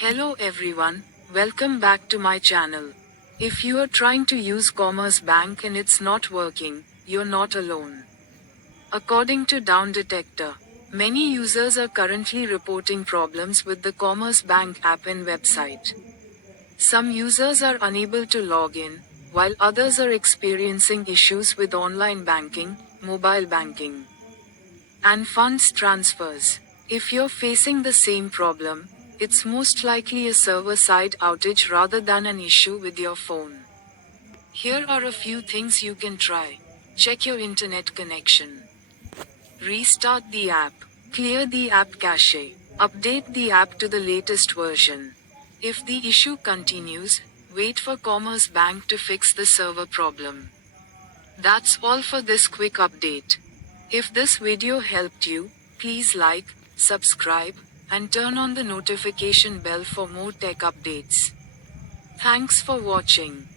Hello everyone, welcome back to my channel. If you are trying to use Commerce Bank and it's not working, you're not alone. According to Down Detector, many users are currently reporting problems with the Commerce Bank app and website. Some users are unable to log in, while others are experiencing issues with online banking, mobile banking, and funds transfers. If you're facing the same problem, it's most likely a server-side outage rather than an issue with your phone. Here are a few things you can try. Check your internet connection. Restart the app. Clear the app cache. Update the app to the latest version. If the issue continues, wait for Commerce Bank to fix the server problem. That's all for this quick update. If this video helped you, please like, subscribe, and turn on the notification bell for more tech updates. Thanks for watching.